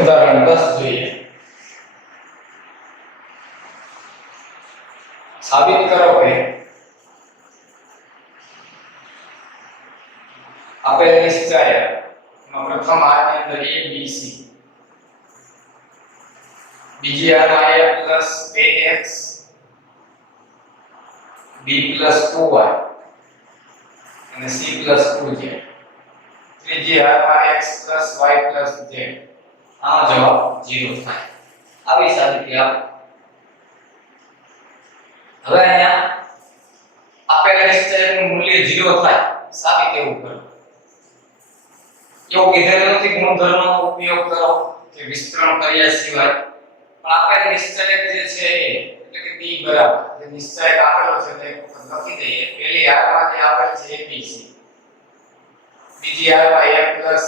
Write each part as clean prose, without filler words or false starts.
ઉદાહરણ 10 જોઈએ. સાબિત કરો કે આપેલ નિશ્ચયકમાં પ્રથમ હારની અંદર a b c, બીજી હારમાં a plus ax b plus 2y અને c plus 2z, ત્રીજી હારમાં x plus y plus z. આનો જવાબ 0 થાય. આવી સાબિતી આપો. હવે અહીંયા આપેલ નિશ્ચયકનું મૂલ્ય 0 થાય સાબિત એવું કરો. એવું કીધેલું નથી ગુણધર્મનો ઉપયોગ કરો કે વિસ્તરણ કર્યા સિવાય, પણ આપેલ નિશ્ચયક જે છે એટલે કે b બરાબર જે નિશ્ચયક આપેલો છે તે લખી દઈએ. પહેલી હારમાં જે આપેલ છે abc, બીજી હારમાં a plus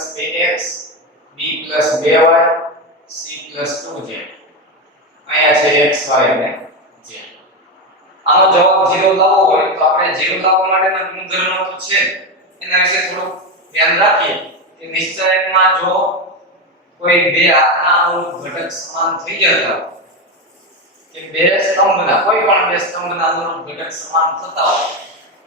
ax b plus 2y c plus 2z, અહીંયા છે x y અને z. આનો જવાબ 0 લાવવો હોય તો આપણે 0 લાવવા માટેના ગુણધર્મો તો છે એના વિશે થોડું ધ્યાન રાખીએ કે નિશ્ચયકમાં જો કોઈ બે આંકડા અનુરૂપ ઘટક સમાન થઈ જતા હોય કે બે સ્તંભના કોઈ પણ બે સ્તંભના અનુરૂપ ઘટક સમાન થતા હોય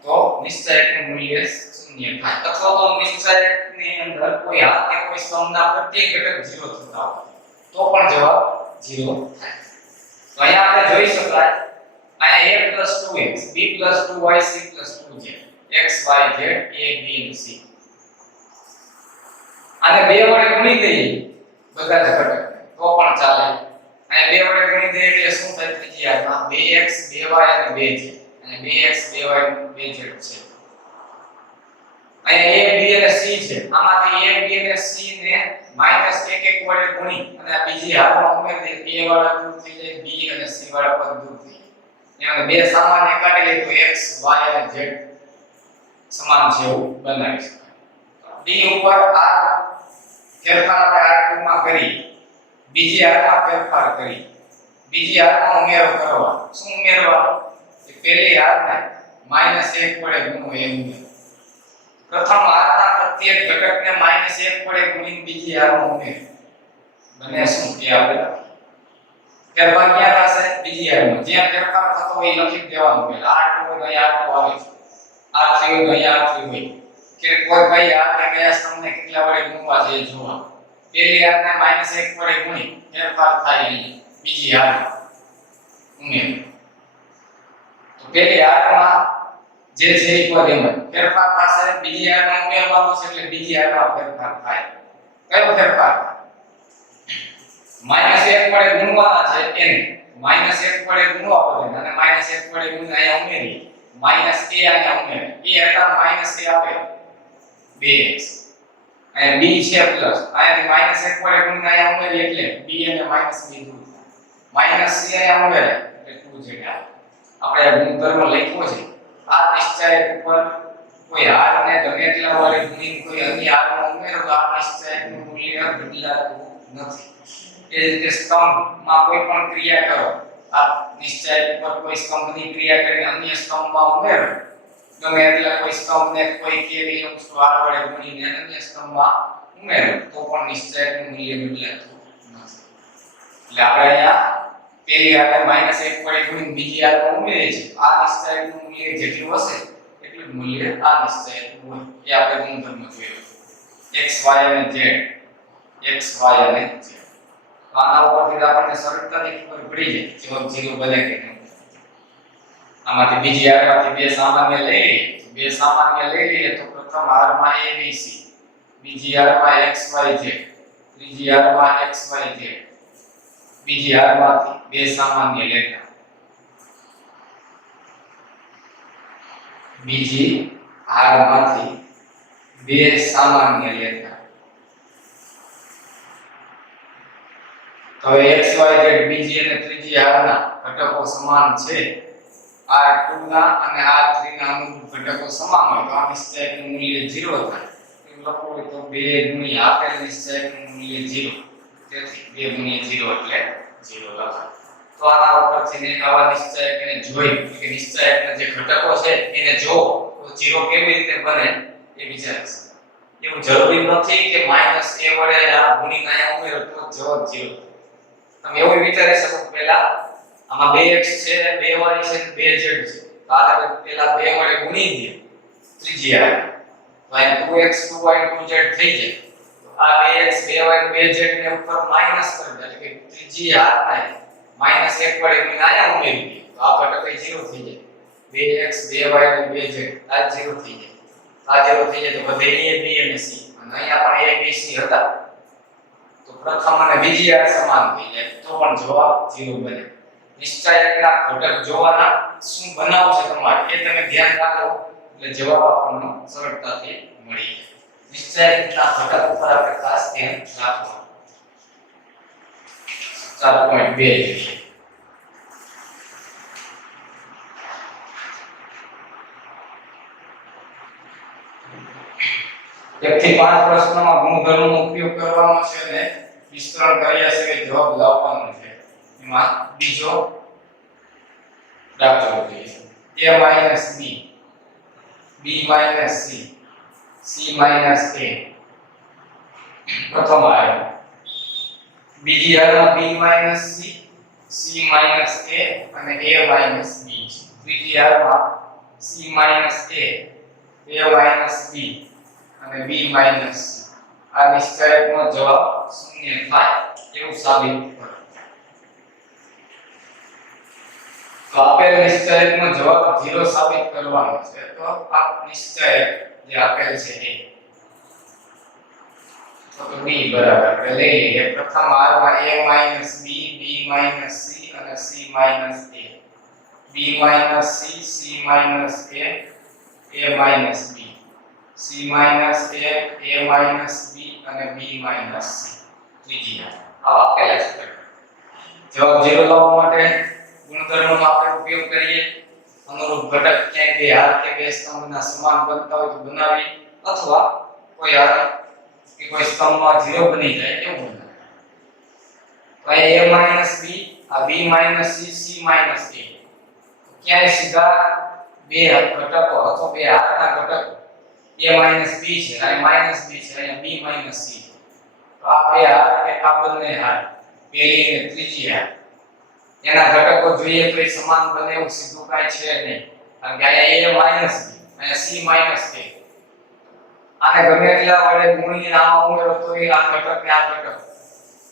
તો નિશ્ચયકનું મૂલ્ય 0 થાય. અથવા તો નિશ્ચયકની અંદર કોઈ હાથ કે કોઈ સ્તંભના પ્રત્યેક ઘટક 0 થતા હોય તો પણ જવાબ 0 થાય. તો અહીંયા આપણે જોઈ શકાય અહીંયા a 2x b 2y c 2z x y z a b અને c. આને બે વડે ગુણી દઈએ બધા જ ઘટક તો પણ ચાલે. અહીંયા બે વડે ગુણી દઈએ એટલે શું થાય? ત્રીજી હારમાં 2x 2y અને 2z અને 2x 2y 2z છે. અહીંયા a b અને c છે. આમાંથી a b અને c ને -1 1 વડે ગુણી અને આ બીજી હારમાં ઉમેરી દઈએ. a વાળા દૂર થઈ જાય, b અને c વાળા પદ દૂર થઈ જાય. એમાં બે સામાન્ય કાઢી લઈએ તો x y અને z સમાન છે એવું બનાવી શકાય. d ઉપર આ ફેરફાર આપણે r2 માં કરી, બીજી હારમાં ફેરફાર કરી, બીજી હારમાં ઉમેરો કરવા. શું ઉમેરવા? કે પહેલી હારને -1 વડે ગુણો એ ઉમેરો. પ્રથમ હારના પ્રત્યેક ઘટકને -1 વડે ગુણીને બીજી હારમાં ઉમેરો. બને શું કે આપણે ફેરફાર ક્યાં થશે? બીજી હારમાં. જ્યાં ફેરફાર થતો હોય એ લખી દેવાનું. પહેલા r2 હોય અહીંયા r2 આવે છે, r3 હોય અહીંયા r3 હોય કે કોઈ કઈ હારને કયા સ્તંભને કેટલા વડે ગુણવા છે એ જોવા. પહેલી હારને -1 વડે ગુણી ફેરફાર થાય અહીં બીજી હારમાં ઉમેરો. તો પહેલી હારમાં જે છે એ પદ એમ ફેરફાર થશે, બીજી હારમાં ઉમેરવાનો છે એટલે બીજી હારમાં ફેરફાર થાય. કયો ફેરફાર? -1 વડે ગુણવાના છે એને -1 વડે ગુણવા પડે અને -1 વડે ગુણીને અહીંયા ઉમેરી -a અહીંયા ઉમેરે. a એટલે -a આવે 2x અને b છે પ્લસ અહીંયાથી -1 વડે ગુણીને અહીંયા ઉમેરી એટલે b અને -b દૂર થાય. -c અહીંયા ઉમેરે એટલે 2z આવે. આપણે આ ગુણધર્મ લખ્યો છે. આ નિશ્ચયક ઉપર કોઈ હારને ગમે એટલા વડે ગુણીને કોઈ અન્ય હારમાં ઉમેરો તો આ નિશ્ચયકનું મૂલ્ય બદલાતું નથી. એ રીતે સ્તંભમાં કોઈ પણ ક્રિયા કરો, આ નિશ્ચયક ઉપર કોઈ સ્તંભની ક્રિયા કરીને અન્ય સ્તંભમાં ઉમેરો, ગમે એટલા કોઈ સ્તંભને કોઈ કેવી અંશ વાર વડે ગુણીને અન્ય સ્તંભમાં ઉમેરો તો પણ નિશ્ચયકનું મૂલ્ય બદલાતું નથી. એટલે આપણે અહીંયા પહેલી હારને -1 વડે ગુણીને બીજી હારમાં ઉમેરીએ છીએ. આ નિશ્ચયકનું મૂલ્ય જેટલું હશે એટલું જ મૂલ્ય આ નિશ્ચયકનું હોય. એ આપણે ગુણધર્મ જોયો x y અને z, x y અને z. આના ઉપરથી આપણને સરળતાથી ખબર પડી જાય જવાબ 0 બને કે નહીં. આમાંથી બીજી હારમાંથી બે સામાન્ય લઈ લઈએ. બે સામાન્ય લઈ લઈએ તો પ્રથમ હારમાં a b c, બીજી હારમાં x y z, ત્રીજી હારમાં x y z. બીજી હારમાંથી બે સામાન્ય લેતા, બીજી હારમાંથી બે સામાન્ય લેતા. તો x y z બીજી અને ત્રીજી હારના ઘટકો સમાન છે. r2 ના અને r3 ના અનુરૂપ ઘટકો સમાન હોય તો આ નિશ્ચયકનું મૂલ્ય 0 થાય. એમ લખવું હોય તો 2 ગુણ્યા આપેલ નિશ્ચયકનું મૂલ્ય 0. તેથી 2 ગુણ્યા 0 એટલે 0 લખાય. તો આના ઉપરથી આવા નિશ્ચયકને જોઈ કે નિશ્ચયકના જે ઘટકો છે એને જો તો 0 કેવી રીતે બને એ વિચારી શકાય. એવું જરૂરી નથી કે માઈનસ a વડે આ ગુણીને અહીંયા ઉમેરો તો જવાબ 0. તમે એવું વિચારી શકો પહેલા આમાં 2x છે 2y છે 2z છે તો આ પહેલા 2 વડે ગુણી દે ત્રીજી આ તો અહીં 2x 2y 2z થઈ જાય તો આ 2x 2y 2z ને ઉપર માઈનસ કરી દે એટલે કે ત્રીજી હારના માઈનસ 1 વડે ગુણીને અહીંયા ઉમેરી દે તો આ ઘટક 0 થઈ જાય 2x 2y અને 2z આ 0 થઈ જાય આ 0 થઈ જાય તો બધે a b અને c અને અહીંયા પણ a b c હતા તો પ્રથમ અને બીજી આ સમાન થઈ જાય તો પણ જવાબ 0 બને. નિશ્ચયકના ઘટક જોવાના શું બનાવશે તમારે એ તમે ધ્યાન રાખો એટલે જવાબ આપણને સરળતાથી મળી જાય. નિશ્ચયકના ઘટક ઉપર આપણે ખાસ ધ્યાન રાખવાનું. 4.2 1 થી 5 પ્રશ્નોમાં ગુણધર્મનો ઉપયોગ કરવાનો છે અને વિસ્તરણ કર્યા છે જવાબ લાવવાનો છે. એમાં બીજો દાખલો જોઈએ a b b c c a પ્રથમ આવ્યો બીજી હારમાં b c c a અને a b ત્રીજી હારમાં c a b અને b c આ નિશ્ચયકનો જવાબ શૂન્ય થાય એવું સાબિત કરો. તો આપેલ નિશ્ચયકનો જવાબ 0 સાબિત કરવાનો છે તો આ નિશ્ચયક જે આપેલ છે એ તો b બરાબર એટલે એ પ્રથમ r માં a b b c અને c a b c c a b c a b અને b c ત્રીજી આ આપેલા છે. જવાબ 0 લાવવા માટે ગુણધર્મનો આપણે ઉપયોગ કરીએ. અનુરૂપ ઘટક ક્યાંય બે હાર કે બે સ્તંભના સમાન બનતા હોય તો બનાવી અથવા કોઈ હાર કે કોઈ સ્તંભમાં 0 બની જાય એવું બનાવે. તો a b આ b c c a ક્યાંય સીધા બે ઘટકો અથવા બે હારના ઘટકો a b છે અને માઈનસ b છે અને b c તો આ બે હાર કે આ બંને હાર પહેલી અને ત્રીજી હાર એના ઘટકો જોઈએ તો એ સમાન બને એવું સીધું કાઈ છે નહીં કારણ કે અહીંયા a b અહીંયા c a આને ગમે એટલા વડે ગુણીને આમાં ઉમેરો તો એ આ ઘટક ને આ ઘટક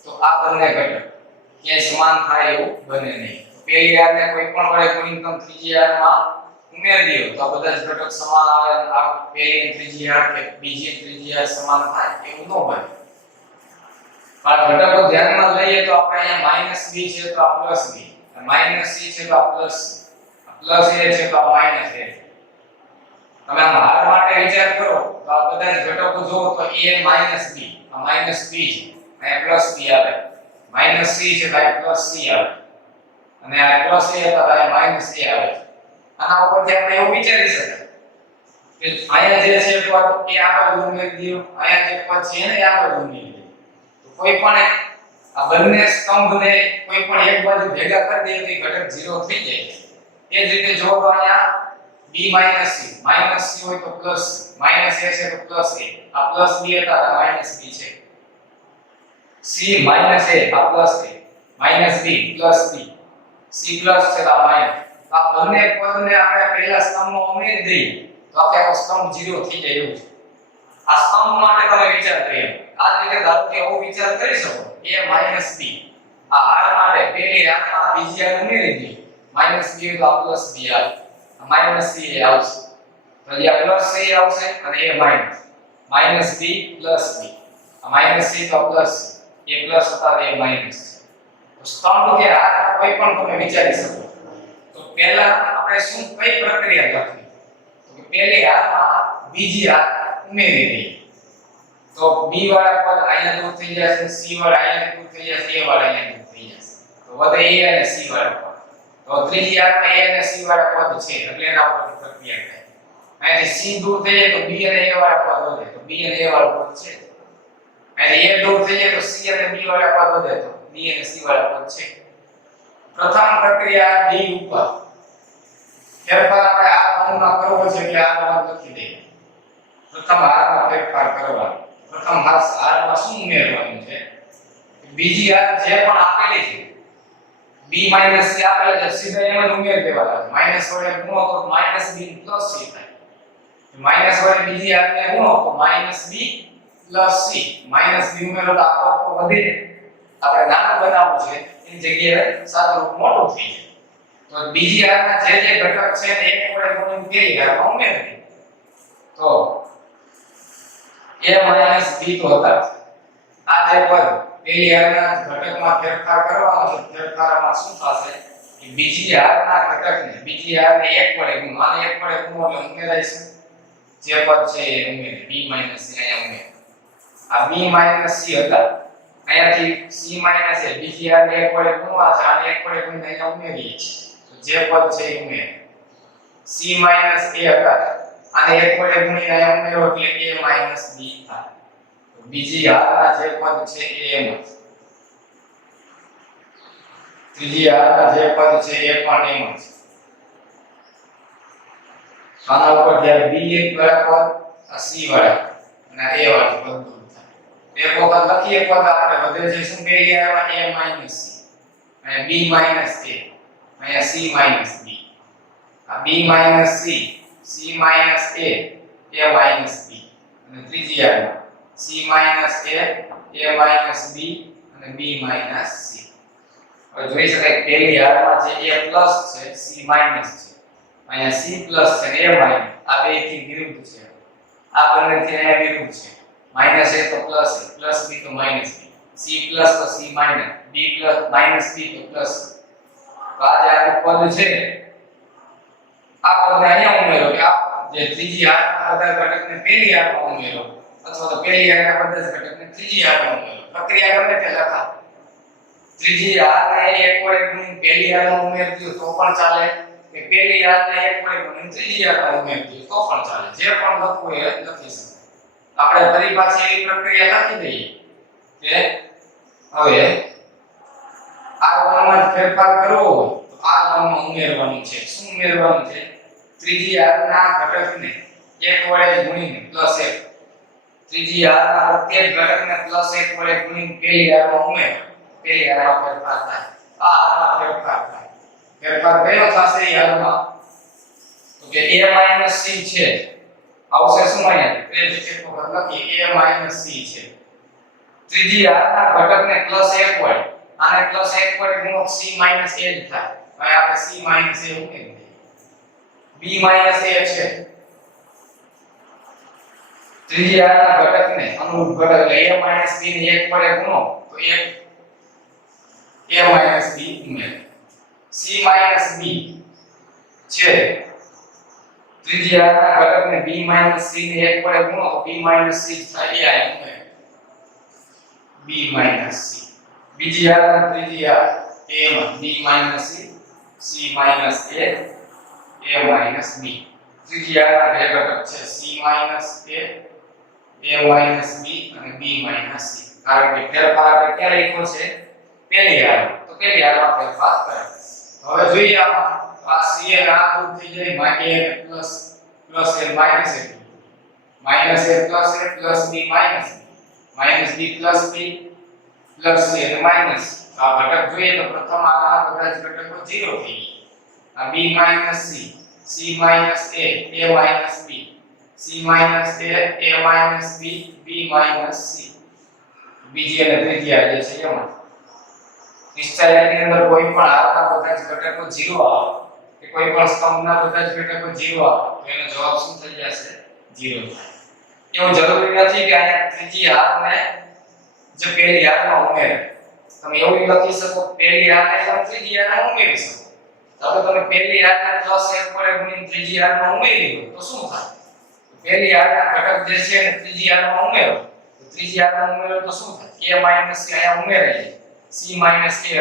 તો આ બંને ઘટક ક્યાંય સમાન થાય એવું બને નહીં. પહેલી હારને કોઈ પણ વડે ગુણીને તમે ત્રીજી હારમાં ઉમેરી દો તો આ બધા જ ઘટક સમાન આવે આ પહેલી અને ત્રીજી હાર કે બીજી અને ત્રીજી હાર સમાન થાય એવું ન બને. આ ઘટકો ધ્યાનમાં લઈએ તો આપણે અહીંયા -b છે તો આ +b -c છે તો આ +c પ્લસ a છે તો આ માઈનસ a. તમે આમ હાર માટે વિચાર કરો તો આ બધા જ ઘટકો જોવો તો a -b આ -b છે અહીંયા +b આવે -c છે તો આ +c આવે અને આ +a તો આ -a આવે. આના ઉપરથી આપણે એવું વિચારી શકાય કે અહીંયા જે છે પદ એ આ બાજુ ઉમેરી દો અહીંયા જે પદ છે એને આ બાજુ ઉમેરી દો તો કોઈ પણ આ બંને સ્તંભને કોઈ પણ એક બાજુ ભેગા કરી દઈએ તો ઘટક 0 થઈ જાય. એ જ રીતે જો અહીંયા b c હોય તો પ્લસ a છે તો પ્લસ a આ પ્લસ b હતા આ માઈનસ b છે c માઈનસ a આ plus a minus b plus b c plus છે આ માઈનસ આ બંને પદને આપણે પહેલા સ્તંભમાં ઉમેરી દઈએ તો આખો સ્તંભ 0 થઈ જાય એવું છે. આ સ્તંભ માટે તમે વિચાર કરીએ આ રીતે ધારો કે એવો વિચાર કરી શકો a b આ હાર માટે પહેલી હારમાં બીજી હાર ઉમેરી દઈએ -b તો આ +b આવે આ -c આવશે તો અહીંયા +c આવશે અને a -b +b આ -c તો +c એ પ્લસ હતા એ માઈનસ તો સ્તંભ કે હાર કોઈ પણ તમે વિચારી શકો તો પહેલા આપણે શું કઈ પ્રક્રિયા કરવી તો કે પહેલી હારમાં બીજી હાર ઉમેરી દઈએ તો b વાળા પદ અહીંયા દૂર થઈ જશે c વાળા અહીંયા દૂર થઈ જશે a વાળા અહીંયા દૂર થઈ જશે તો વધે a અને c વાળા પદ તો ત્રીજી હારમાં a અને c વાળા પદ છે એટલે એના ઉપર પ્રક્રિયા થાય અહીંથી c દૂર થઈ જાય તો b અને a વાળા પદ વધે તો b અને a વાળા પદ છે અહીં a દૂર થઈ જાય તો c અને b વાળા પદ વધે તો b અને c વાળા પદ છે. પ્રથમ પ્રક્રિયા d ઉપર ફેરફાર આપણે આ ભાગમાં કરવો છે કે આ ભાગ લખી દઈએ પ્રથમ હારમાં ફેરફાર કરવાનો. પ્રથમ હારમાં શું ઉમેરવાનું છે? બીજી હાર જે પણ આપેલી છે b માઈનસ c આપેલા છે સીધા એમ જ ઉમેર દેવાના છે. માઈનસ વડે ગુણો તો માઈનસ b પ્લસ c થાય. માઈનસ વડે બીજી હારને ગુણો તો minus b plus c. Minus b ઉમેરો તો આખો વધે. આપણે નાનું બનાવવું છે એની જગ્યાએ સાદું રૂપ મોટું થઈ જાય. તો બીજી હારના જે ઘટક છે ને એક વડે ગુણીને પેલી હારમાં ઉમેરવી. તો a માઈનસ b તો હતા. આ જે પદ પેલી હારના ઘટકમાં ફેરફાર કરવાનો છે. ફેરફારમાં શું થશે કે બીજી હારના ઘટકને બીજી હારને એક વડે ગુણો. આને એક વડે ગુણો એટલે ઉમેરાય છે. જે પદ છે એ ઉમેરે b માઈનસ c અહીંયા ઉમેરે. આ b માઈનસ c હતા. અહીંયાથી c માઈનસ a બીજી હારને એક વડે ગુણવા છે. આને એક વડે ગુણીને અહીંયા ઉમેરીએ છીએ. તો જે પદ છે એ ઉમેરે. c માઈનસ a હતા. આને એક વડે ગુણીને અહીંયા ઉમેરો એટલે a માઈનસ b થાય. બીજી હારના જે પદ છે એ એમ જ. ત્રીજી હારના જે પદ છે એ પણ એમ જ. આના ઉપર જ્યારે b એક વાળા પદ આ c વાળા અને a વાળા પદ દૂર થાય. એક વખત લખીએ પદ આપણે વધે છે શું પેલી હારમાં a માઈનસ c અને b માઈનસ a અહીંયા c માઈનસ b. આ b minus c c minus a minus b અને ત્રીજી હારમાં c minus a minus b અને b માઈનસ c. હવે જોઈ શકાય પહેલી હારમાં જે a પ્લસ છે c માઈનસ છે. અહીંયા c પ્લસ છે a માઈનસ. આ બે થી વિરુદ્ધ છે. આ બંનેથી અહીંયા વિરુદ્ધ છે. માઈનસ a તો પ્લસ a પ્લસ b તો માઈનસ b. c પ્લસ તો c minus b plus minus b તો પ્લસ. તો આ જે આખું પદ છે આ પદને અહીંયા ઉમેરો કે આ જે ત્રીજી હારના બધા ઘટકને પહેલી હારમાં ઉમેરો અથવા તો પહેલી હારના બધા ઘટકને ત્રીજી હારમાં ઉમેરો. પ્રક્રિયા ગમે તે લખાય. ત્રીજી હારને એક વડે ગુણીને પહેલી હારમાં ઉમેર દો તો પણ ચાલે કે પહેલી હારને એક વડે ગુણીને ત્રીજી હારમાં ઉમેર દો તો પણ ચાલે. જે પણ લખવું એ લખી શકાય. આપણે ફરી પાછી એવી પ્રક્રિયા લખી દઈએ કે હવે r1 માં ફેરફાર કરવો હોય તો r1 માં ઉમેરવાનું છે. શું ઉમેરવાનું છે? ત્રીજી હારના ઘટકને એક વડે ગુણીને પ્લસ 1. ત્રીજી હારના પ્રત્યેક ઘટકને પ્લસ 1 વડે ગુણીને પહેલી હારમાં ઉમેરો. પહેલી હારમાં ફેરફાર થાય. આ હારમાં ફેરફાર થાય. ફેરફાર કયો થશે એ હારમાં? તો કે a c છે આવશે શું અહીંયા? એ જ એક વખત લખી a c છે. ત્રીજી હારના ઘટકને પ્લસ 1 વડે આને પ્લસ 1 વડે ગુણો c a જ થાય. હવે આપણે c a ઉમેરી દઈએ. b a છે. ત્રીજી હારના ઘટકને અનુરૂપ ઘટક એટલે a b ને 1 વડે ગુણો તો a b ઉમેરો. c b છે. ત્રીજી હારના ઘટકને b c ને 1 વડે ગુણો તો b c થાય. એ ઉમેરો b c. બીજી હારના ત્રીજી હાર a b c c a b. ત્રીજી હારના બે ઘટક છે c a b અને b c. કારણ કે ફેરફાર આપણે ક્યાં લખ્યો છે? પહેલી હાર. તો પહેલી હારમાં ફેરફાર કરે. હવે જોઈએ આ c એ આ દૂર થઈ જાય માટે plus a minus a plus b minus b plus b plus c અને માઈનસ. આ ઘટક જોઈએ તો પ્રથમ આના બધા જ ઘટકો 0 થઈ ગયા. આ b c c a b c b b c. બીજી અને ત્રીજી આ જે છે એમાં નિશ્ચયની અંદર કોઈ પણ હારના બધા જ ઘટકો 0 આવે કે કોઈ પણ સ્તંભના બધા જ ઘટકો 0 આવે તો એનો જવાબ શું થઈ જશે? 0 થાય. એવું જરૂરી નથી કે અહીંયા ત્રીજી હારને જે પહેલી હારમાં ઉમેરે. તમે એવું લખી શકો પહેલી હારને તમે ત્રીજી હારમાં ઉમેરી શકો. હવે તમે પહેલી હારને પ્લસ 1 વડે ગુણીને ત્રીજી હારમાં ઉમેરી દો તો શું થાય? પહેલી હારના ઘટક જે છે ને ત્રીજી હારમાં ઉમેરો તો ત્રીજી હારમાં ઉમેરો તો શું થાય? a c અહીંયા ઉમેરાય c a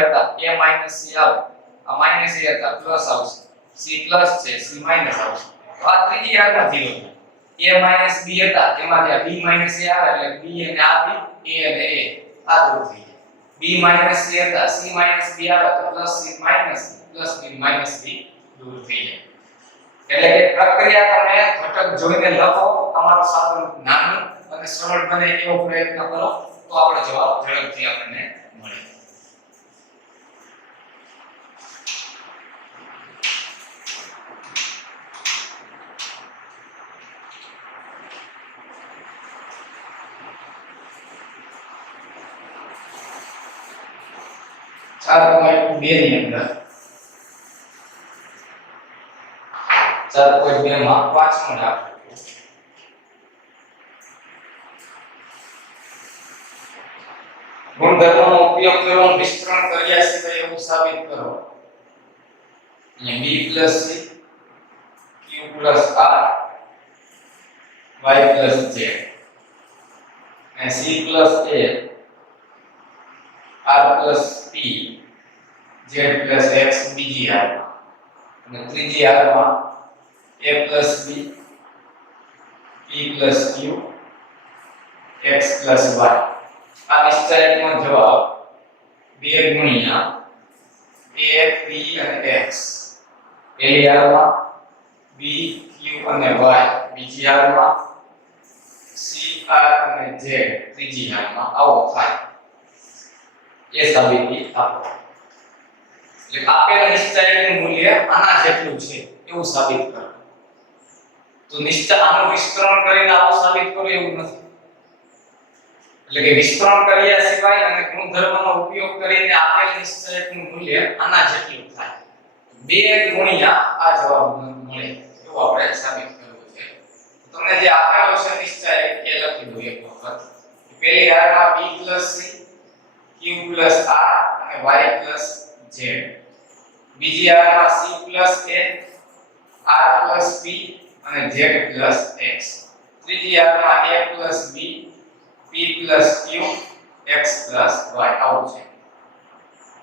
હતા a c આવે. આ માઈનસ a હતા પ્લસ આવશે. c પ્લસ છે c માઈનસ આવશે. તો આ ત્રીજી હારમાં 0 થાય. a b હતા તેમાંથી આ b a આવે એટલે b અને આ b a અને a આ દૂર થઈ જાય. b c હતા c b આવે તો plus c minus plus b minus b દૂર થઈ જાય. એટલે કે પ્રક્રિયા તમે ઘટક જોઈને લખો, તમારું સાધન નાનું અને સરળ બને એવો પ્રયત્ન કરો, તો આપણો જવાબ ઝડપથી આપણને મળે. ચાલો 2 ની અંદર 4.2 માં પાંચમો દાખલો. ગુણધર્મોનો ઉપયોગ કરો, વિસ્તરણ કર્યા સિવાય એવું સાબિત કરો. અહીંયા b c q r y z અને c a r p z x બીજી r અને ત્રીજી r માં a b p q x y. આ નિશ્ચયકનો જવાબ 2 ગુણ્યા a p અને x પહેલી r માં b q અને y બીજી r માં c r અને z ત્રીજી r માં આવો થાય એ સાબિતી આપો. એટલે આપેલ નિશ્ચયકનું મૂલ્ય આના જેટલું છે એવું સાબિત કરો. તો નિશ્ચય આનું વિસ્તરણ કરીને આવું સાબિત કરો એવું નથી. એટલે કે વિસ્તરણ કર્યા સિવાય અને ગુણધર્મનો ઉપયોગ કરીને આપેલ નિશ્ચયકનું મૂલ્ય આના જેટલું થાય. 2 ગુણ્યા આ જવાબ મળે એવું આપણે સાબિત કરવું છે. તમને જે આપેલો છે નિશ્ચયક એ લખી દો એક વખત. પહેલી r માં b c q r અને y z. બીજી r માં c a r p અને z x. ત્રીજી r માં a b p q x y આવું છે.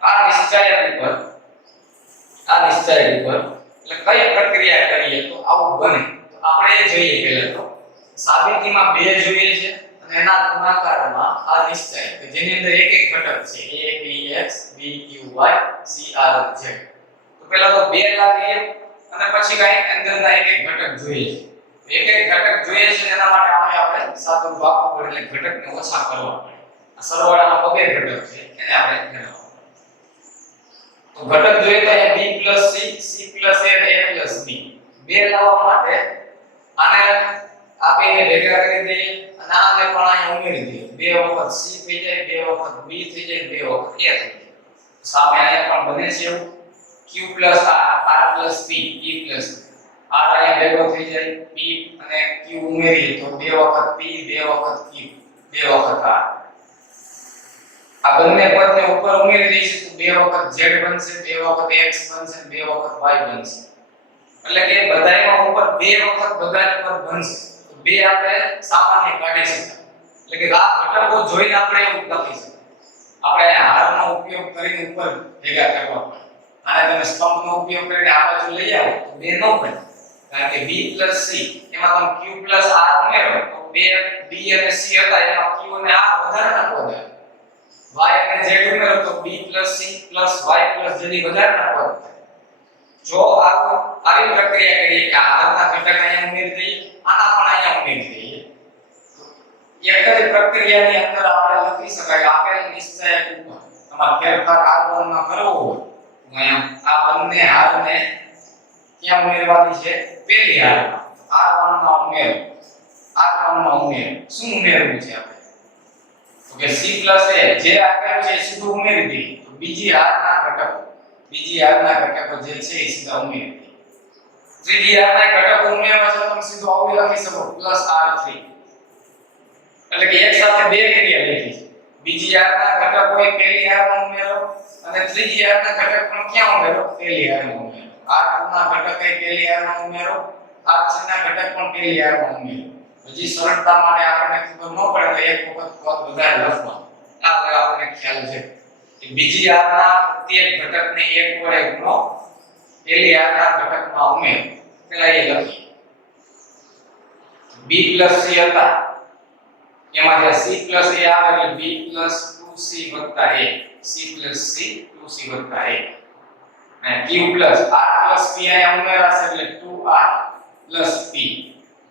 આ નિશ્ચયક ઉપર એટલે કઈ પ્રક્રિયા કરીએ તો આવું બને, તો આપણે એ જોઈએ પહેલા. તો સાબિતીમાં 2 જોઈએ છે અને એના ગુણાકારમાં આ નિશ્ચય કે જેની અંદર એક એક ઘટક છે a b x b q y c r z. તો પહેલા તો 2 લાવીએ અને પછી કઈ અંદરના એક એક ઘટક જોઈએ છે. એક એક ઘટક જોઈએ છે એના માટે આપણે સાદું વાપરવું પડે, એટલે ઘટકને ઓછા કરવા પડે. આ સરવાળામાં 2 ઘટક છે એને આપણે ગણવા. તો ઘટક જોઈએ તો અહીંયા b c a અને a b. 2 લાવવા માટે આને આ બેને ભેગા કરી દઈએ અને આને પણ અહીંયા ઉમેરી દઈએ. 2 વખત c થઈ જાય, 2 વખત b થઈ જાય, 2 વખત a થઈ જાય. સામે અહીંયા પણ બને છે એવું q r p e r અહીંયા ભેગો થઈ જાય, p અને q ઉમેરીએ તો 2 વખત p 2 વખત q 2 વખત r. આ બંને પદને ઉપર ઉમેરી દઈશું તો 2 વખત z બનશે, 2 વખત x બનશે, 2 વખત y બનશે. એટલે કે બધાયમાં ઉપર 2 વખત બધા પદ બનશે. તો 2 આપણે સામાન્ય કાઢી શકાય. એટલે કે આ ઘટકો જોઈને આપણે એવું લખી શકાય. આપણે હારનો ઉપયોગ કરીને ઉપર ભેગા કરવા પડે. આને તમે સ્તંભનો ઉપયોગ કરીને આ બાજુ લઈ આવો તો 2 ન બને. કારણ કે b c એમાં તમે q r ઉમેરો તો 2 b અને c હતા એમાં q અને r વધારાના પદ આવે. y અને z ઉમેરો તો b c y z ની વધારાના પદ થાય. જો આવી પ્રક્રિયા કરીએ કે આના ઘટક અહીંયા ઉમેરી દઈએ, આના પણ અહીંયા ઉમેરી દઈએ, એક જ પ્રક્રિયાની અંદર આપણે લખી શકાય આપેલ નિશ્ચયક ઉપર તમારે ફેરફાર r1 માં કરવો હોય તો અહીંયા આ બંને હારને ક્યાં ઉમેરવાની છે? પહેલી હારમાં r1 માં ઉમેરો, r1 માં ઉમેરો. શું ઉમેરવું છે આપણે? તો કે c a જે આપેલ છે સીધું ઉમેરી દઈએ. તો બીજી હારના ઘટકો જે છે એ સીધા ઉમેરી દઈએ. ત્રીજી હારના ઘટકો ઉમેરવા છે તમે સીધું આવું લખી શકો +r3. એટલે કે એક સાથે 2 ક્રિયા લખી છે. બીજી હારના ઘટકો એ પહેલી હારમાં ઉમેરો અને ત્રીજી હારના ઘટક પણ ક્યાં ઉમેરો? પહેલી હારમાં ઉમેરો. r2 ના ઘટક એ પહેલી હારમાં ઉમેરો, r3 ના ઘટક પણ પહેલી હારમાં ઉમેરો. હજી સરળતા માટે આપણને ખબર ન પડે તો એક વખત પદ વધારે લખવા. આ હવે આપણને ખ્યાલ છે કે બીજી હારના પ્રત્યેક ઘટકને એક વડે ગુણો, પહેલી હારના ઘટકમાં ઉમેરો. પહેલા એ લખીએ. b c હતા એમાં જે c a આવે એટલે b 2c a, c 2c a. અને q plus r plus p અહીંયા ઉમેરાશે એટલે 2r plus p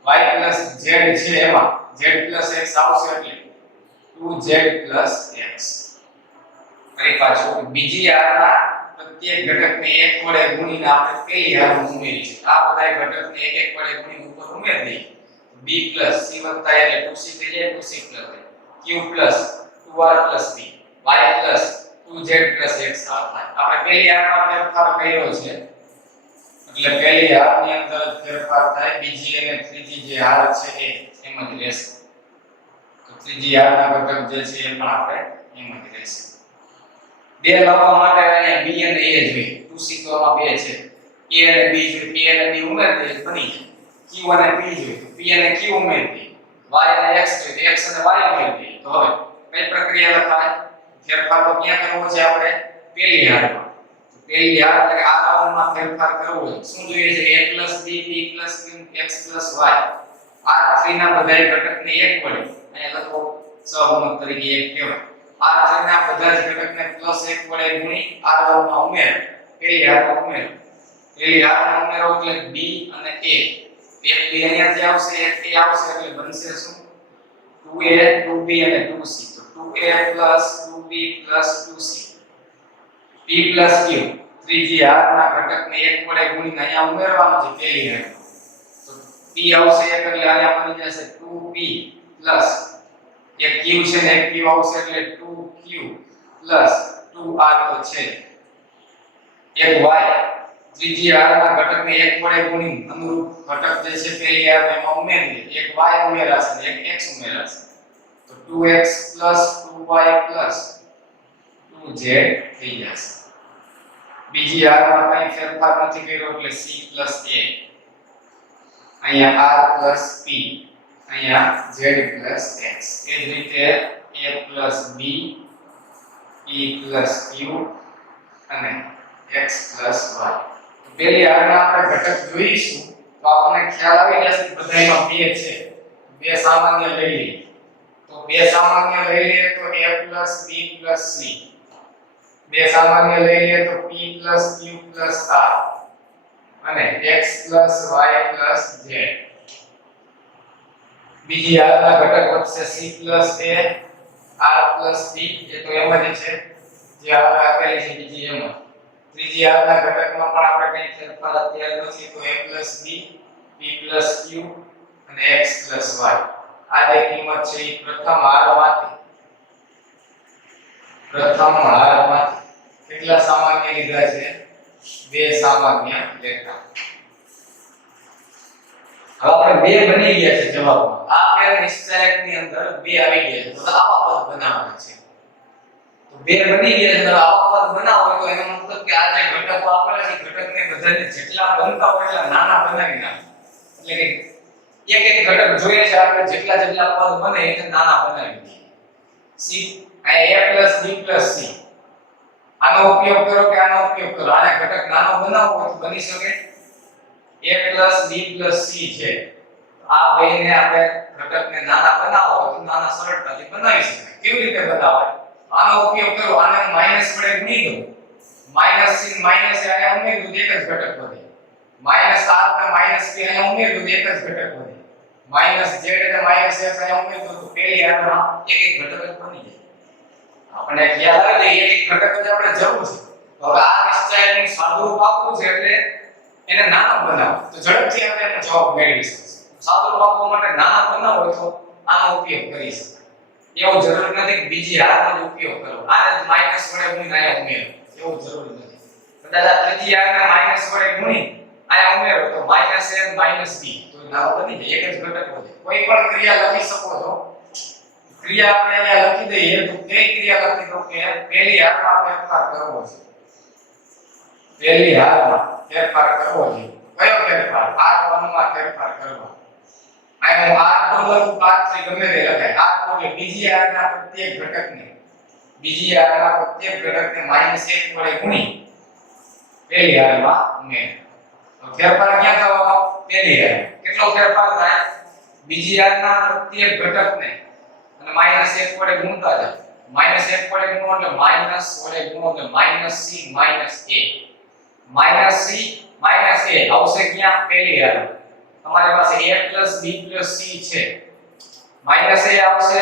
y plus z છે એમાં z પ્લસ x આવશે એટલે 2z પ્લસ x. ફરી પાછું બીજી r ના પ્રત્યેક ઘટકને એક વડે ગુણીને આપણે પેલી r માં ઉમેરીશું. આ બધા ઘટકને એક એક વડે ગુણીને ઉપર ઉમેરી દઈએ. b પ્લસ c વત્તા એટલે 2c થઈ જાય 2c plus q plus 2r plus p y plus 2z plus x થાય. આપણે પેલી r માં ફેરફાર કર્યો છે એટલે પેલી r ની અંદર ફેરફાર થાય, બીજી અને ત્રીજી જે r છે એ એમ જ રહેશે. તો ત્રીજી r ના ઘટક જે છે એ પણ આપણે એમ જ રહેશે. બે લાવવા માટે અહીંયા b અને a જોઈએ. 2c તો આમાં બે છે. a અને b જોઈએ. p અને b ઉમેરી દઈએ બની જાય. q અને p જોઈએ. p અને q ઉમેરી દઈએ. y અને x જોઈએ. x અને y ઉમેરી દઈએ. તો હવે કઈ પ્રક્રિયા લખાય? ફેરફાર તો ક્યાં કરવો છે આપણે? પેલી r માં. પેલી r એટલે આ રાઉન્ડમાં ફેરફાર કરવો છે. શું જોઈએ છે? a b p q x y. r3 ના બધા ઘટકને એક વડે અહીંયા લખો સહગુણક તરીકે એક કહેવાય. r3 ના બધા જ ઘટકને પ્લસ 1 વડે ગુણી r1 માં ઉમેર. પેલી r માં ઉમેર. પેલી r માં ઉમેરો એટલે b અને a. એક b અહીંયાથી આવશે, એક a આવશે એટલે બનશે શું? 2a 2b અને 2c. તો 2a 2b 2c. p q ત્રીજી r ના ઘટકને એક વડે ગુણીને અહીંયા ઉમેરવાનું છે પેલી r. તો p આવશે એક એટલે અહીંયા બની જશે 2p એક q છે ને એક q આવશે એટલે 2q 2r તો છે. એક y ત્રીજી r ના ઘટકને એક વડે ગુણીને અનુરૂપ ઘટક જે છે પેલી r એમાં ઉમેરી દે. એક y ઉમેરાશે ને એક x ઉમેરાશે. તો 2x 2y 2z થઈ જશે. બીજી r માં કઈ ફેરફાર નથી કર્યો એટલે c a. અહીંયા r p અહીંયા z x. એ જ રીતે a b p q અને x y. પેલી r ના આપણે ઘટક જોઈશું તો આપણને ખ્યાલ આવી જશે કે બધાયમાં બે છે. બે સામાન્ય લઈ લઈએ. તો બે સામાન્ય લઈ લઈએ તો a b c. બે સામાન્ય લઈ લઈએ તો p q r અને x y z. બીજી r ના ઘટક વધશે c a r b. એ તો એમ જ છે જે r આપેલી છે બીજી એમ જ. ત્રીજી r ના ઘટકમાં પણ આપણે કંઈ ફેરફાર અત્યારે નથી તો a b p q અને x y. આ જે કિંમત છે એ પ્રથમ r માંથી કેટલા સામાન્ય લીધા છે? બે સામાન્ય લેતા. હવે આપણે બે બની ગયા છે જવાબમાં. આ પેર નિશ્ચયક ની અંદર બે આવી ગયા છે. તો આવા પદ બનાવવાના છે. તો બે બની ગયા છે. તો આવા પદ બનાવો તો એનો મતલબ કે આ જે ઘટકો આપેલા છે ઘટકને બધાને જેટલા બનતા હોય એટલા નાના બનાવી નાખો. એટલે કે એક એક ઘટક જોઈએ છે આપણે જેટલા જેટલા પદ બને એટલે નાના બનાવી દઈએ. c આ a b c. આનો ઉપયોગ કરો કે આનો ઉપયોગ કરો? આને ઘટક નાનો બનાવવો હોય તો બની શકે. a b c છે. આ બેને આપણે ઘટકને નાના બનાવવો હોય તો નાના સરળતાથી બનાવી શકાય. કેવી રીતે બનાવાય? આનો ઉપયોગ કરો. આને માઈનસ વડે ગુણી દો. માઈનસ c માઈનસ a અહીંયા ઉમેરી દો એક જ ઘટક વધે. માઈનસ r ને માઈનસ p અહીંયા ઉમેરી દો એક જ ઘટક વધે. માઈનસ z અને માઈનસ x અહીંયા ઉમેરી દો તો પેલી r માં એક એક ઘટક જ બની જાય. આપણે ખ્યાલ આવે કે એક એક ઘટક જ આપણે જરૂર છે. તો હવે આ નિશ્ચયકનું સાદુરૂપ આપવું છે એટલે એને નાનો બનાવો તો ઝડપથી આપણે એનો જવાબ મેળવી શકીશું. સાદુરૂપ આપવા માટે નાના બનાવો હોય તો આનો ઉપયોગ કરી શકાય. એવું જરૂરી નથી કે બીજી હારનો જ ઉપયોગ કરો. આને માઈનસ વડે ગુણીને આયા ઉમેરો. એવું જરૂરી નથી. કદાચ આ ત્રીજી હારને માઈનસ વડે ગુણી આયા ઉમેરો તો માઈનસ a માઈનસ b તો નાનો બની જાય. એક જ ઘટક વધે. કોઈ પણ ક્રિયા લખી શકો છો. ક્રિયા આપણે અહીંયા લખી દઈએ તો કઈ ક્રિયા લખી દો કે પહેલી હારમાં ફેરફાર કરવો છે. પહેલી હારમાં ફેરફાર કરવો છે. કયો ફેરફાર? r1 માં ફેરફાર કરવો. અહીંયા r2 લખું r3 ગમે તે લખાય. r2 એટલે બીજી હારના પ્રત્યેક ઘટકને -1 વડે ગુણી પહેલી હારમાં ઉમેરો. તો ફેરફાર ક્યાં થવાનો? પહેલી હાર. કેટલો ફેરફાર થાય? બીજી હારના પ્રત્યેક ઘટકને અને -1 વડે ગુણતા જાવ. -1 વડે ગુણો એટલે -1 વડે ગુણો એટલે -c -a minus c minus a આવશે ક્યાં પહેલી હાર તમારી પાસે a b c છે માઈનસ a આવશે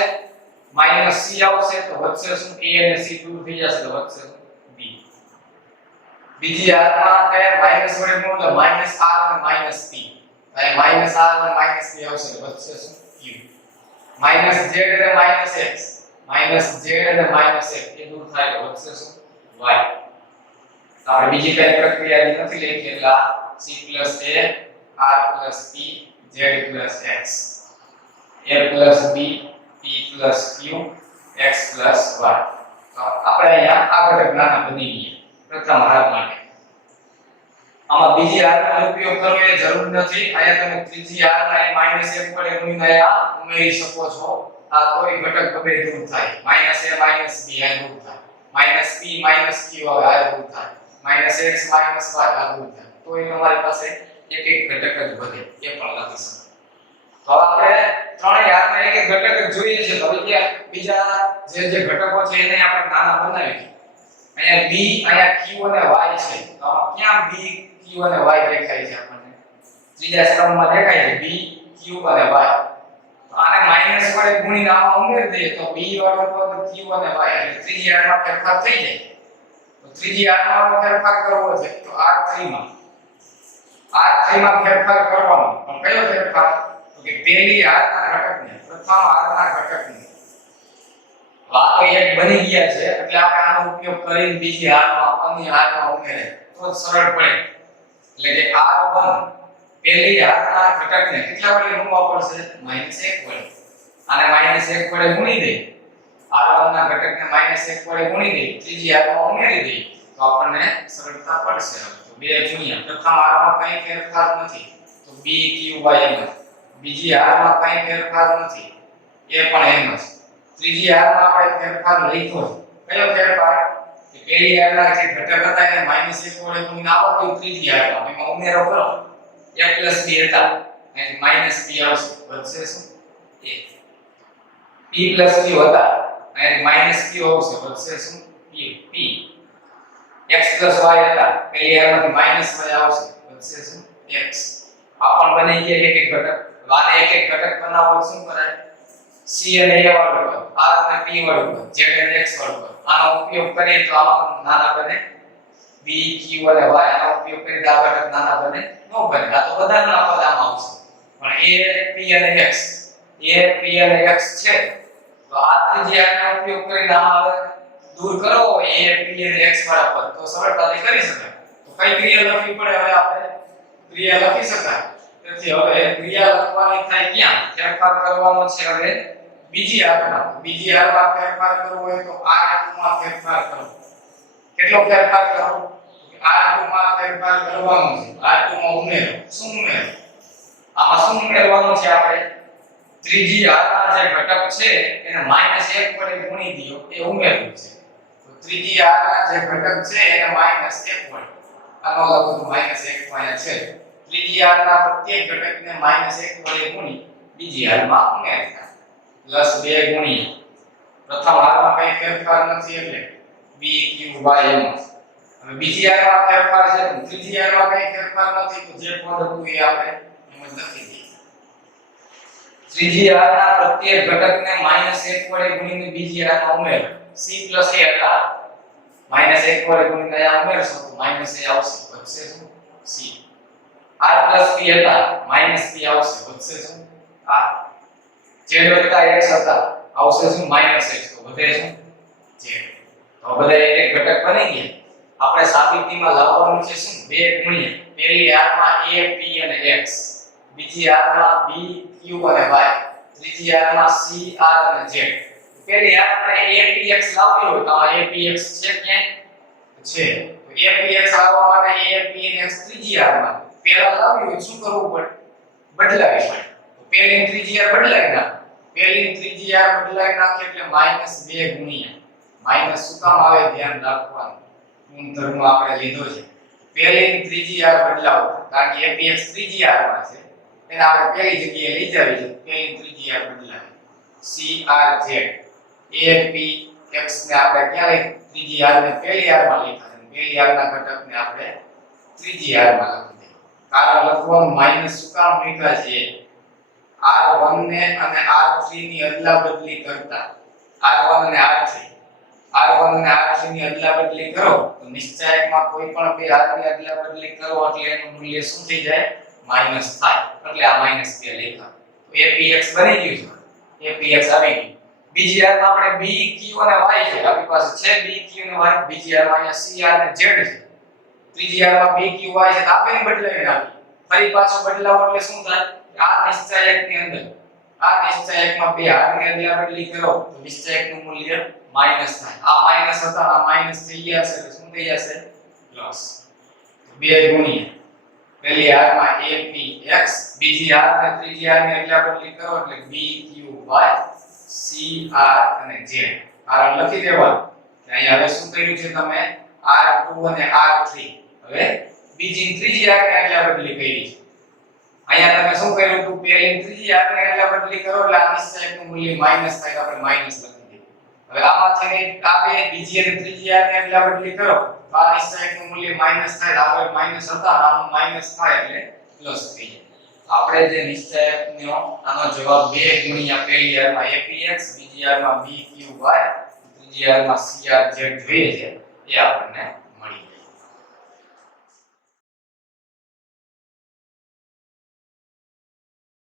માઈનસ c આવશે તો વચ્ચે શું a અને c દૂર થઈ જશે તો વચ્ચે b બીજી હારમાં કે માઈનસ વડે ગુણો તો માઈનસ r અને માઈનસ p અને માઈનસ r અને માઈનસ p આવશે તો વચ્ચે શું q માઈનસ z અને માઈનસ x માઈનસ z અને માઈનસ x એ દૂર થાય તો વચ્ચે શું y આપણે બીજી કઈ પ્રક્રિયા નથી લખી એટલે c a r p z x a b p q x y તો આપણે અહીંયા આ ઘટક નાના બની ગયા પ્રથમ હાર માટે આમાં બીજી હારનો ઉપયોગ કરવો એ જરૂર નથી અહીંયા તમે ત્રીજી હારના -1 વડે ગુણીને આ ઉમેરી શકો છો આ કોઈ ઘટક બબે દૂર થાય -a -b આ દૂર થાય -p -q આ દૂર થાય -x -y આ દૂર થાય તો એ તમારી પાસે એક એક ઘટક જ વધે એ પણ લખી શકો તો આપણે ત્રણેય હારના એક એક ઘટક જોઈએ છે તો હવે બીજા જે ઘટકો છે એને આપણે નાના બનાવીએ અહીંયા b અહીંયા q અને y છે તો આમાં ક્યાં b q અને y દેખાય છે આપણને ત્રીજા સ્તંભમાં દેખાય છે b q અને y તો આને માઈનસ વડે ગુણીને આમાં ઉમેરી દઈએ તો b વાળું પદ q અને y એટલે ત્રીજી હારમાં ફેરફાર થઈ જાય તો ત્રીજી હારમાં ફેરફાર કરવો છે તો r3 માં ફેરફાર કરવાનો પણ કયો ફેરફાર તો કે પહેલી હારના ઘટકને પ્રથમ હારના ઘટકને આ તો એક બની ગયા છે એટલે આપણે આનો ઉપયોગ કરીને બીજી હારમાં અન્ય હારમાં ઉમેરે તો સરળ પડે એટલે કે r1 પહેલી હારના ઘટકને કેટલા વડે ગુણવા પડશે -1 વડે આને -1 વડે ગુણી દે r1 ના ઘટકને -1 વડે ગુણી દે ત્રીજી હારમાં ઉમેરી દે તો આપણને સરળતા પડશે તો 2 ગુણ્યા પ્રથમ હારમાં કંઈ ફેરફાર નથી તો b q y એમ બીજી હારમાં કંઈ ફેરફાર નથી એ પણ એમ જ ત્રીજી હારમાં આપણે ફેરફાર લખ્યો છે કયો ફેરફાર કે પહેલી હારના જે ઘટક હતા એને -1 વડે ગુણીને આવો તો ત્રીજી હારમાં એમાં ઉમેરો કરો a b હતા એટલે -b આવશે વધશે શું a p q હતા એટલે -q આવશે વધશે શું p x y હતા પહેલી હારમાંથી -y આવશે વધશે શું x આ પણ બની ગયા એક એક ઘટક આને એક એક ઘટક બનાવવો શું કરાય c અને a વાળું પદ r અને p વાળું પદ z અને x વાળું પદ આનો ઉપયોગ કરીએ તો આ નાના બને b q અને y આનો ઉપયોગ કરીએ તો આ ઘટક નાના બને નો બને આ તો બધાના પદ આમાં આવશે પણ a p અને x છે તો આ ત્રીજી આનો ઉપયોગ કરીને આમાં દૂર કરો a p અને x વાળા પદ તો સરળતાથી કરી શકાય તો કઈ ક્રિયા લખવી પડે હવે આપણે ક્રિયા લખી શકાય તેથી હવે ક્રિયા લખવાની થાય ક્યાં ફેરફાર કરવાનો છે હવે બીજી હારમાં ફેરફાર કરવો હોય તો r2 માં ફેરફાર કરો કેટલો ફેરફાર કરો r2 માં ફેરફાર કરવાનો છે r2 માં ઉમેરો શું ઉમેરો આમાં શું ઉમેરવાનું છે આપણે ત્રીજી હારના જે ઘટક છે એને -1 વડે ગુણી દયો એ ઉમેરવું છે તો ત્રીજી હારના જે ઘટક છે એને -1 વડે આનો લખો -1 અહીંયા છે ત્રીજી હારના પ્રત્યેક ઘટકને -1 વડે ગુણી બીજી હારમાં ઉમેરતા +2 ગુણી પ્રથમ હારમાં કઈ ફેરફાર નથી એટલે b q y એમ હવે બીજી હારમાં ફેરફાર છે ત્રીજી હારમાં કઈ ફેરફાર નથી તો જે પદ હતું એ આપણે એમ જ લખી દઈએ ત્રીજી હારના પ્રત્યેક ઘટકને -1 વડે ગુણીને બીજી હારમાં ઉમેરો c a હતા -1 વડે ગુણીને આ ઉમેરશો તો -a આવશે વધશે શું c r p હતા -p આવશે વધશે શું r z x હતા આવશે શું -x તો વધે શું z તો બધા એક એક ઘટક બની ગયા આપણે સાબિતીમાં લાવવાનું છે શું 2 ગુણ્યા પહેલી હારમાં a p અને x બીજી હારમાં b q અને y ત્રીજી હારમાં c r અને z પહેલી હારમાં a p x લાવ્યો હોય તો આ a p x છે ક્યાં છે તો a p x લાવવા માટે a p અને x ત્રીજી હારમાં પહેલા લાવ્યું હોય શું કરવું પડે બદલાવી પડે તો પહેલી ત્રીજી હાર બદલાવી નાખ પહેલી ત્રીજી હાર બદલાવી નાખે એટલે -2 ગુણ્યા માઈનસ શું કામ આવે ધ્યાન રાખવાનું ગુણધર્મ આપણે લીધો છે પહેલી ત્રીજી હાર બદલાવો કારણ કે apx ત્રીજી હારમાં છે એને આપણે પહેલી જગ્યાએ લઈ જાવી છે પહેલી ત્રીજી હાર બદલાવી crz apx ને આપણે ક્યાં ત્રીજી હારને પહેલી હારમાં લખ્યા છે પહેલી હારના ઘટકને આપણે ત્રીજી હારમાં લખી દે. કારણ લખવાનું માઈનસ શું કામ મૂક્યા છે? R1 ને અને R3 ની અદલાબદલી કરતા R1 અને R3 અને R3 ની અદલાબદલી કરો તો નિશ્ચાયકમાં કોઈ પણ બે R ની અદલાબદલી કરો એટલે એનું મૂલ્ય શું થઈ જાય? માઈનસ થાય. એટલે આ માઈનસ 2 લખ્યા. તો APX બની ગયું છે. APX આવી ગયું. બીજી હારમાં આપણે B, Q અને Y છે. આપણી પાસે છે B, Q અને Y. બીજી હારમાં અહીંયા C, R અને Z છે. ત્રીજી હારમાં B, Q, Y છે. તો આ બેને બદલાવી નાખી. ફરી પાછું બદલાવો એટલે શું થાય? આ નિશ્ચાયકની અંદર આ નિશ્ચાયકમાં બે હારની અદલાબદલી કરો તો નિશ્ચાયકનું મૂલ્ય માઈનસ થાય. આ માઈનસ હતા આ માઈનસ થઈ ગયા છે એટલે શું થઈ જશે? પ્લસ. બે ગુણ્યા પહેલી હારમાં APX બીજી હાર અને ત્રીજી હારની અદલાબદલી કરો એટલે B, Q, Y, C, R અને Z. કારણ લખી દેવા કે અહીંયા હવે શું કર્યું છે તમે? R2 અને R3 હવે બીજી ત્રીજી હારની અદલાબદલી કરી છે. અહીંયા તમે શું કર્યું હતું? પહેલી ત્રીજી હારની અદલાબદલી કરો એટલે આ નિશ્ચાયકનું મૂલ્ય માઈનસ થાય. આપણે માઈનસ લખી દઈએ. હવે આમાંથી આ બે બીજી અને ત્રીજી હારની અદલાબદલી કરો તો આ નિશ્ચાયકનું મૂલ્ય માઈનસ થાય. આગળ માઈનસ હતા આનું માઈનસ થાય એટલે પ્લસ થઈ જાય. આપણે જે નિશ્ચાયકનો આનો જવાબ 2 ગુણ્યા પહેલી હારમાં APX બીજી હારમાં B, Q, Y ત્રીજી હારમાં C, R, Z જોઈએ છે એ આપણને